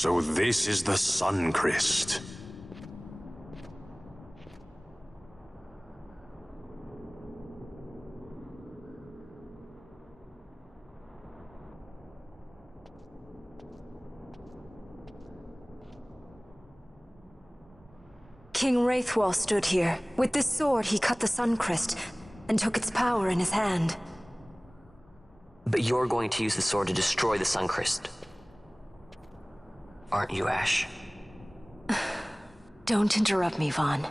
So this is the Sun Crest. King Wraithwall stood here. With this sword, he cut the Sun Crest and took its power in his hand. But you're going to use the sword to destroy the Sun Crest. Aren't you, Ash? Don't interrupt me, Vaughn.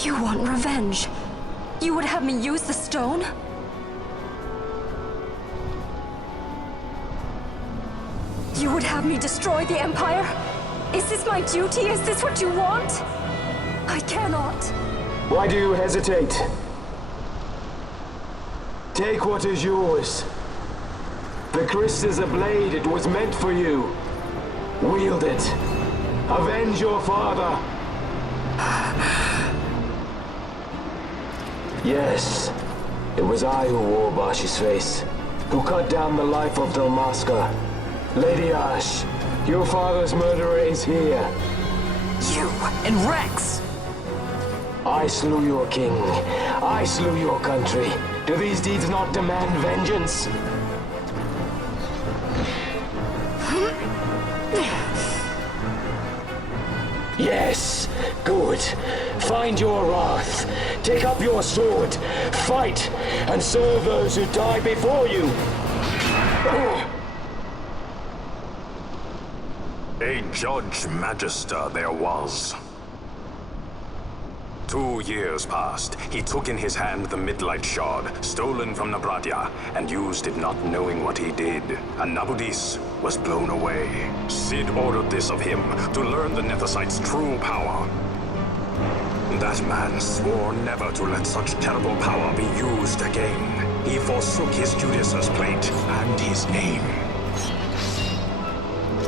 You want revenge? You would have me use the stone? You would have me destroy the Empire? Is this my duty? Is this what you want? I cannot. Why do you hesitate? Take what is yours. The crest is a blade. It was meant for you. Wield it. Avenge your father. Yes, it was I who wore Bashi's face, who cut down the life of Dalmasca. Lady Ash, your father's murderer is here. You and Rex! I slew your king. I slew your country. Do these deeds not demand vengeance? Yes, good. Find your wrath. Take up your sword. Fight, and serve those who died before you. A Judge Magister there was. 2 years passed. He took in his hand the Midlight Shard, stolen from Nabradia, and used it not knowing what he did. And Nabudis was blown away. Sid ordered this of him, to learn the Nethicite's true power. That man swore never to let such terrible power be used again. He forsook his Judicious plate and his name.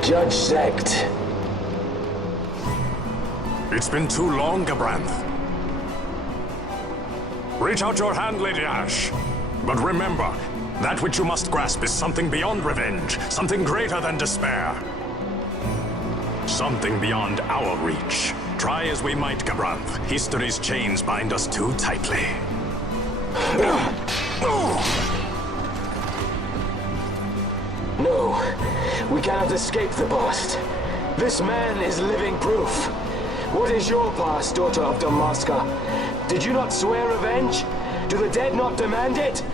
Judge Sect. It's been too long, Gabranth. Reach out your hand, Lady Ash. But remember, that which you must grasp is something beyond revenge, something greater than despair. Something beyond our reach. Try as we might, Gabranth, history's chains bind us too tightly. No, we cannot escape the past. This man is living proof. What is your past, daughter of Dalmasca? Did you not swear revenge? Do the dead not demand it?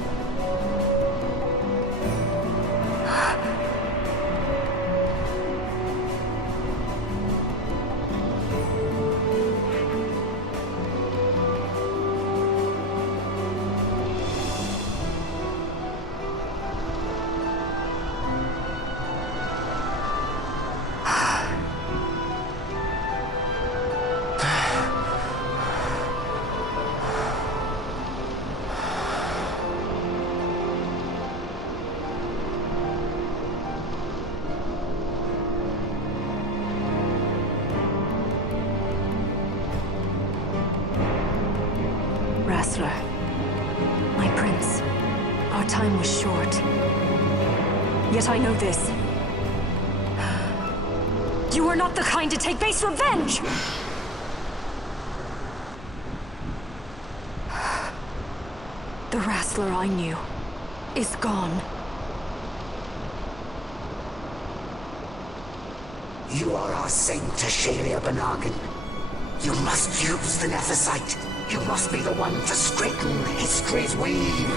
My prince, our time was short. Yet I know this. You are not the kind to take base revenge! The Wrestler I knew is gone. You are our saint, Tashalia Banagin. You must use the Nephesite. You must be the one to straighten history's weave.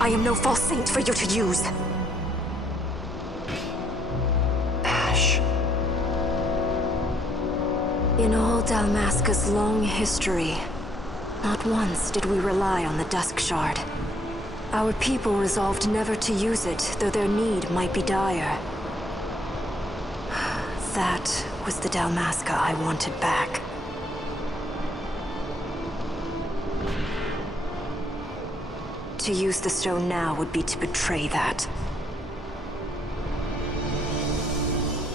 I am no false saint for you to use. Ash. In all Dalmasca's long history, not once did we rely on the Dusk Shard. Our people resolved never to use it, though their need might be dire. That was the Dalmasca I wanted back. To use the stone now would be to betray that.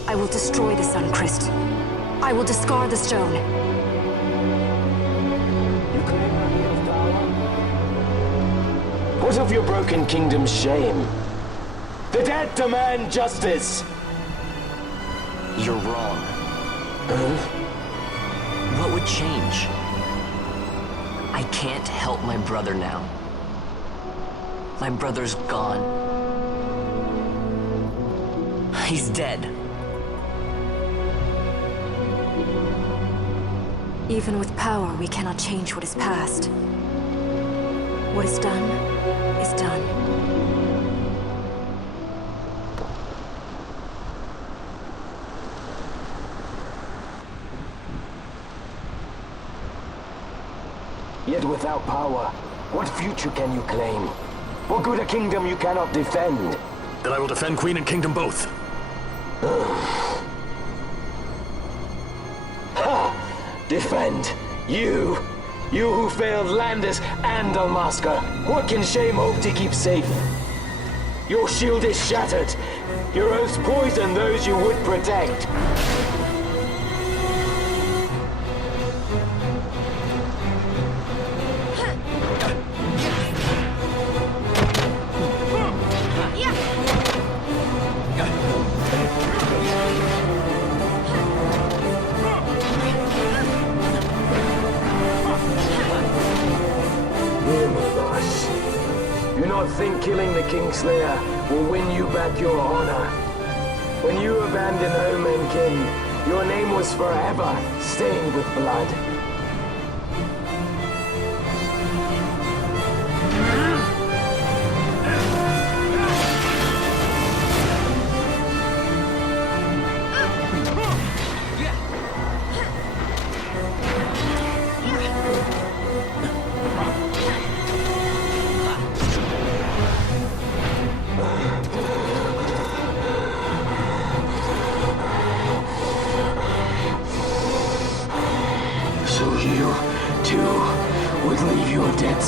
I will destroy the Suncrest. I will discard the stone. You claim only of power? What of your broken kingdom's shame? The dead demand justice! You're wrong. What would change? I can't help my brother now. My brother's gone. He's dead. Even with power, we cannot change what is past. What is done, is done. Yet without power, what future can you claim? What good a kingdom you cannot defend? Then I will defend Queen and Kingdom both. Ha! Defend? You? You who failed Landis and Dalmasca. What can shame hope to keep safe? Your shield is shattered. Your oaths poison those you would protect. Think killing the Kingslayer will win you back your honor. When you abandoned home and kin, your name was forever stained with blood.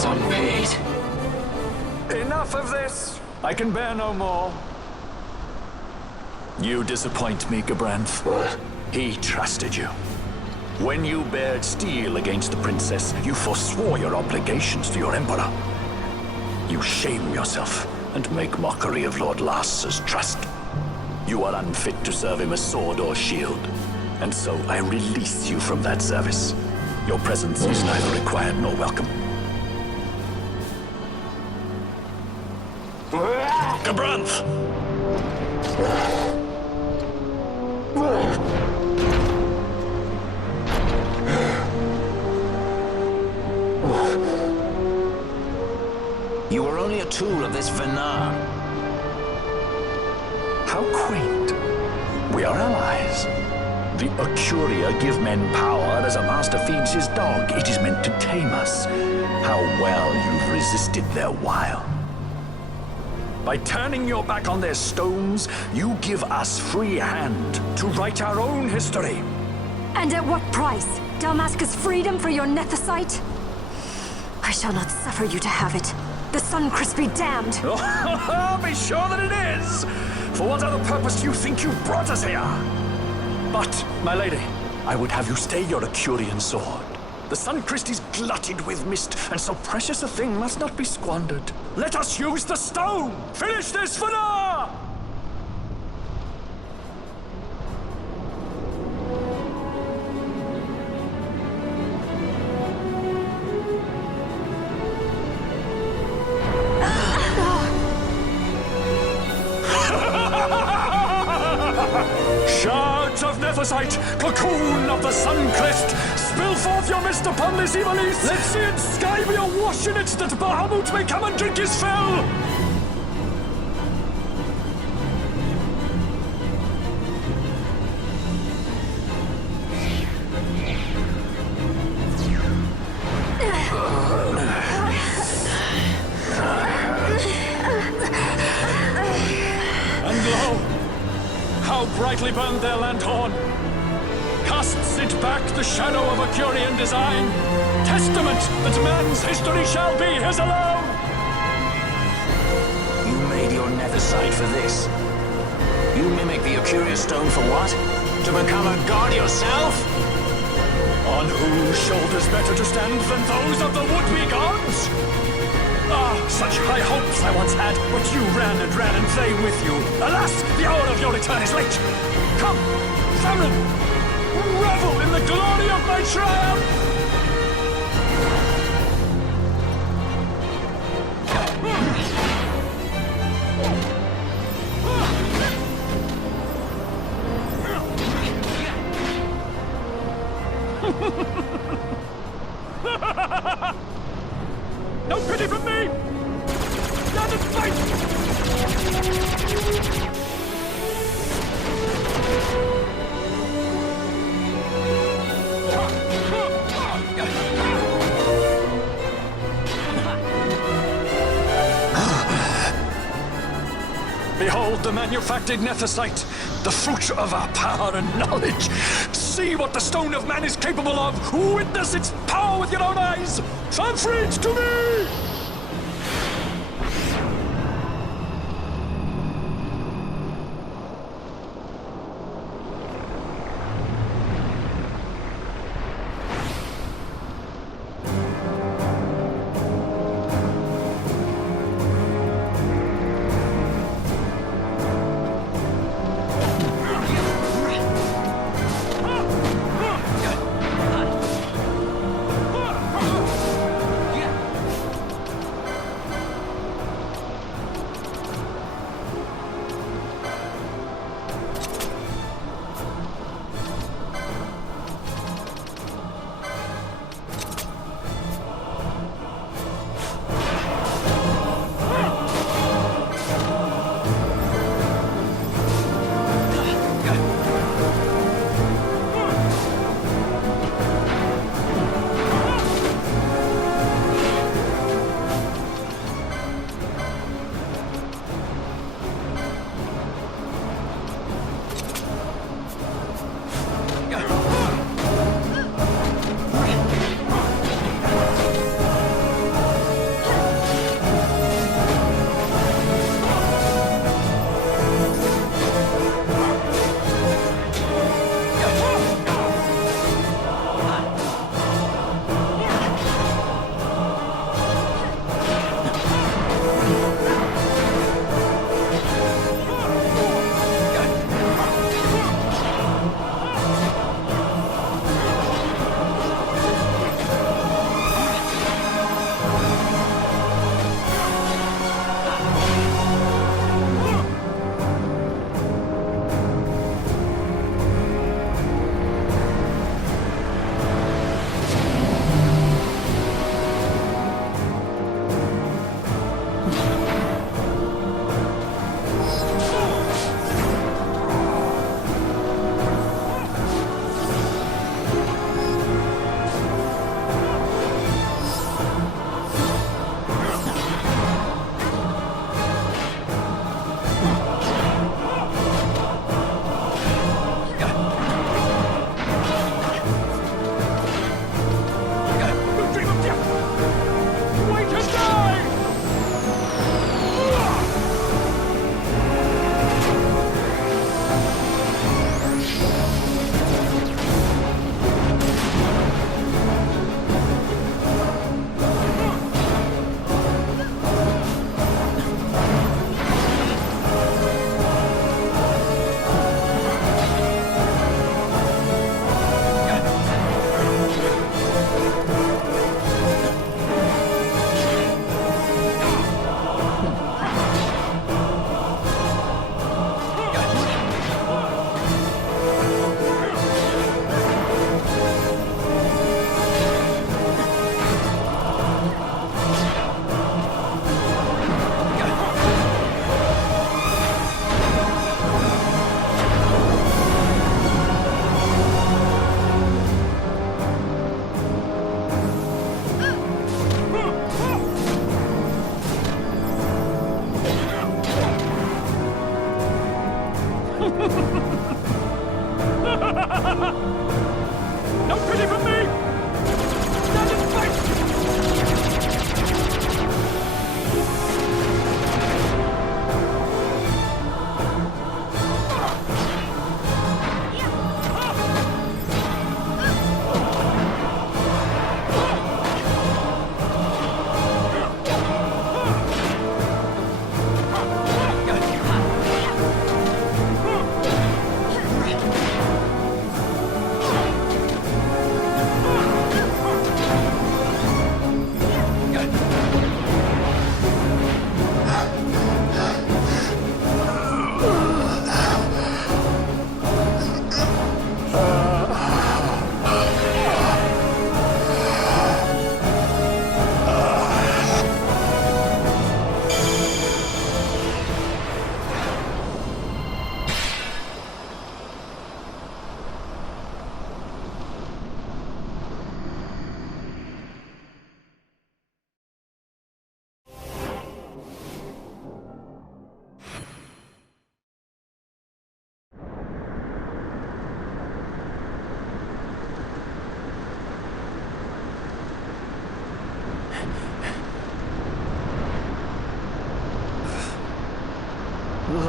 Unpaid. Enough of this! I can bear no more. You disappoint me, Gabranth. What? He trusted you. When you bared steel against the princess, you forswore your obligations to your emperor. You shame yourself and make mockery of Lord Lars's trust. You are unfit to serve him as sword or shield, and so I release you from that service. Your presence is neither required nor welcome. Gabranth! You were only a tool of this Venar. How quaint. We are allies. The Ocuria give men power as a master feeds his dog. It is meant to tame us. How well you've resisted their wile. By turning your back on their stones, you give us free hand to write our own history. And at what price? Dalmasca's freedom for your Nephesite? I shall not suffer you to have it. The Suncrest be damned! Be sure that it is! For what other purpose do you think you brought us here? But, my lady, I would have you stay your Acurian sword. The Suncrest is glutted with mist, and so precious a thing must not be squandered. Let us use the stone! Finish this for now! the sun crest! Spill forth your mist upon this evil east! Let sea and sky be awash in it, that Bahamut may come and drink his fill! And lo, how brightly burned their lanthorn! Casts it back the shadow of a Curian design, testament that man's history shall be his alone! You made your nethersite for this. You mimic the Ocuria stone for what? To become a god yourself? On whose shoulders better to stand than those of the would-be gods? Ah, such high hopes I once had, but you ran and they with you. Alas, the hour of your return is late. Come, family, revel in the glory of my triumph! No pity from me! Stand and fight! Behold the manufactured nethersite, the fruit of our power and knowledge. See what the stone of man is capable of. Witness its power with your own eyes. Famfrit, to me!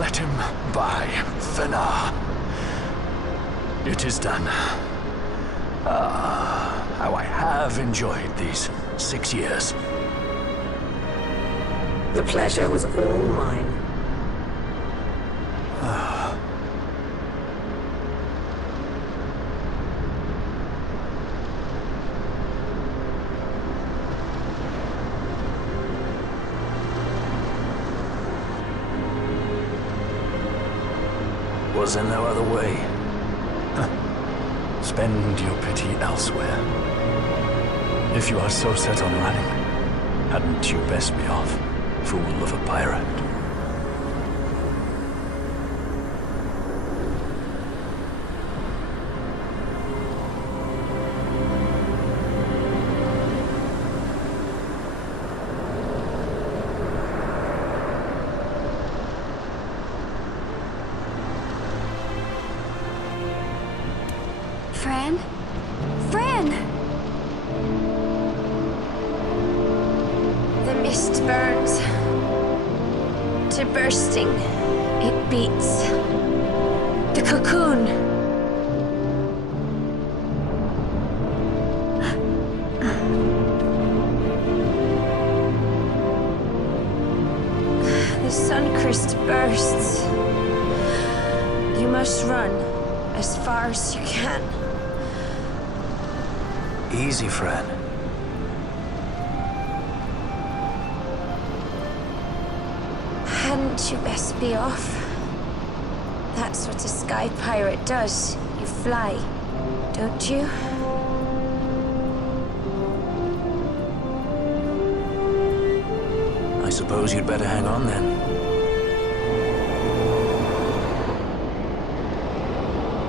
let him by, Fenar. It is done. Ah, how I have enjoyed these 6 years. The pleasure was all mine. Was there no other way? Spend your pity elsewhere. If you are so set on running, hadn't you best be off, fool of a pirate? Fran? Fran! The mist burns to bursting. It beats. The cocoon. The sun-crest bursts. You must run as far as you can. Easy, Fran. Hadn't you best be off? That's what a sky pirate does. You fly, don't you? I suppose you'd better hang on then.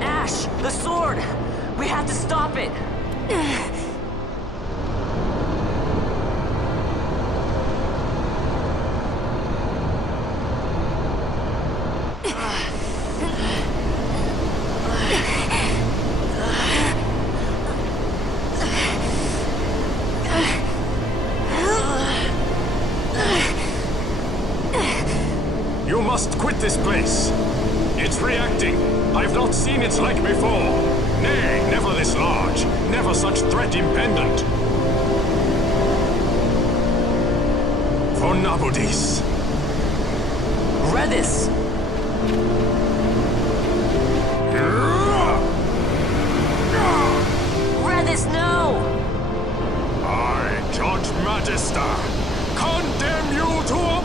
Ash! The sword! We have to stop it! You must quit this place. It's reacting. I've not seen its like before. Nay, never this large. Never such threat impendent. For Nabudis. Redis! Redis, no! I, Judge Magister, condemn you to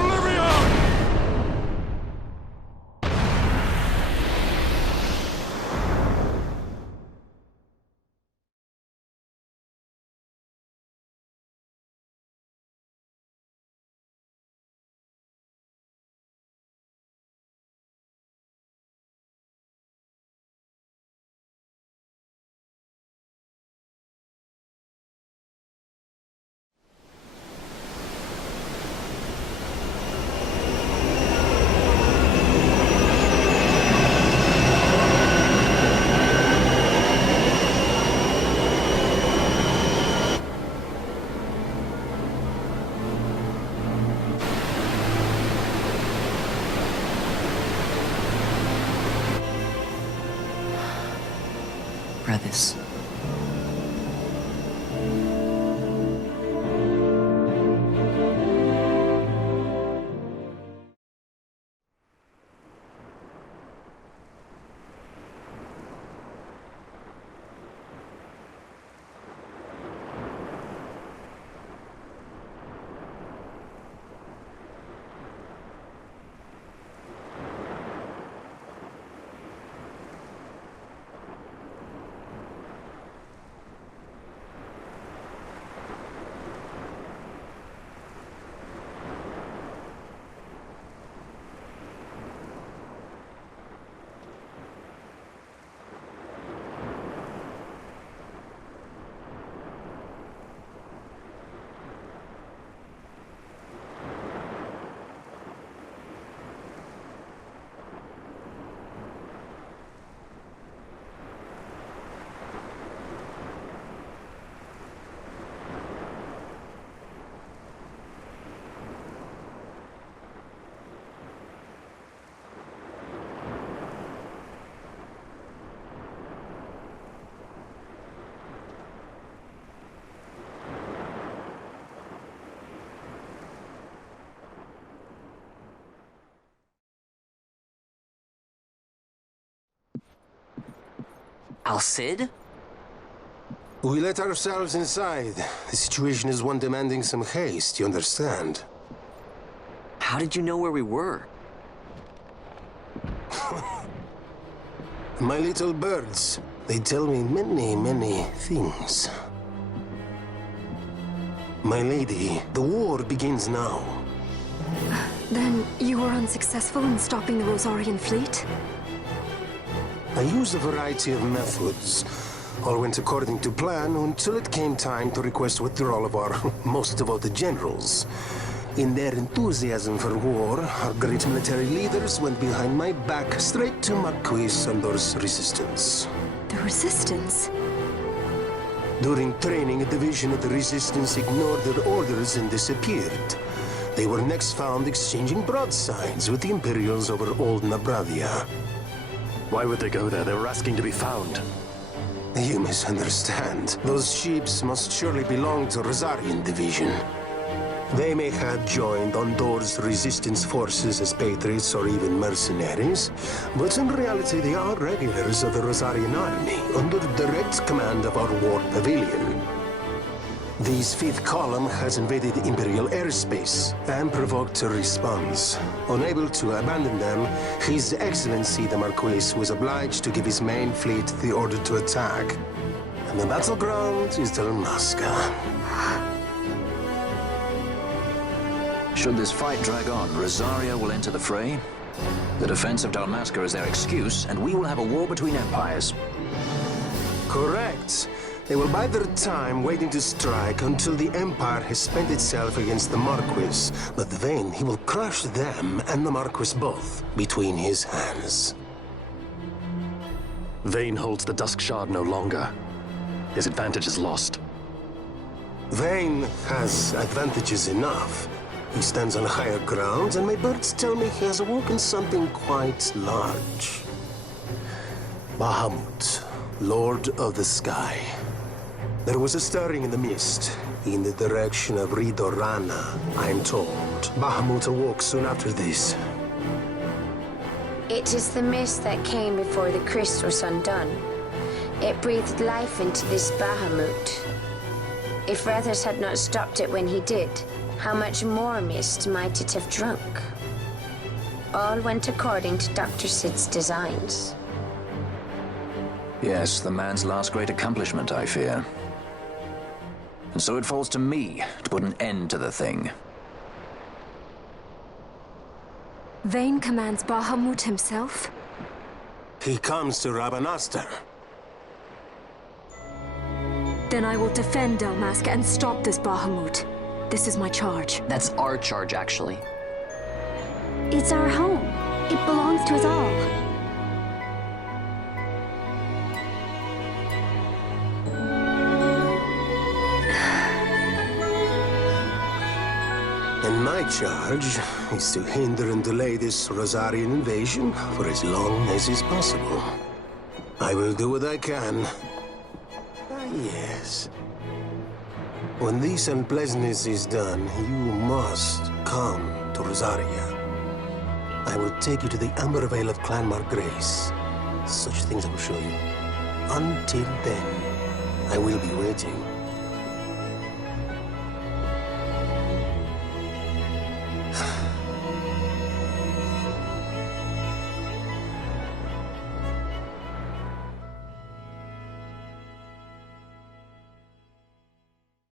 Al Cid? We let ourselves inside. The situation is one demanding some haste, you understand? How did you know where we were? My little birds. They tell me many things. My lady, the war begins now. Then you were unsuccessful in stopping the Rosarian fleet? I used a variety of methods. All went according to plan until it came time to request withdrawal of our most devoted generals. In their enthusiasm for war, our great military leaders went behind my back straight to Marquis Sandor's resistance. The Resistance? During training, a division of the Resistance ignored their orders and disappeared. They were next found exchanging broadsides with the Imperials over Old Nabradia. Why would they go there? They were asking to be found. You misunderstand. Those ships must surely belong to Rosarian division. They may have joined Ondor's resistance forces as patriots or even mercenaries, but in reality they are regulars of the Rosarian army, under direct command of our war pavilion. This fifth column has invaded Imperial airspace and provoked a response. Unable to abandon them, His Excellency the Marquis was obliged to give his main fleet the order to attack. And the battleground is Dalmasca. Should this fight drag on, Rosaria will enter the fray. The defense of Dalmasca is their excuse, and we will have a war between empires. Correct. They will bide their time waiting to strike until the Empire has spent itself against the Marquis. But then he will crush them and the Marquis both between his hands. Vayne holds the Dusk Shard no longer. His advantage is lost. Vayne has advantages enough. He stands on higher ground, and my birds tell me he has awoken something quite large. Bahamut, Lord of the Sky. There was a stirring in the mist, in the direction of Ridorana, I'm told. Bahamut awoke soon after this. It is the mist that came before the crystal was undone. It breathed life into this Bahamut. If Rethers had not stopped it when he did, how much more mist might it have drunk? All went according to Dr. Sid's designs. Yes, the man's last great accomplishment, I fear. And so it falls to me to put an end to the thing. Vayne commands Bahamut himself? He comes to Rabanastar. Then I will defend Dalmasca and stop this Bahamut. This is my charge. That's our charge, actually. It's our home. It belongs to us all. And my charge is to hinder and delay this Rosarian invasion for as long as is possible. I will do what I can. Ah, yes. When this unpleasantness is done, you must come to Rosaria. I will take you to the Amber Vale of Clan Margrace. Such things I will show you. Until then, I will be waiting.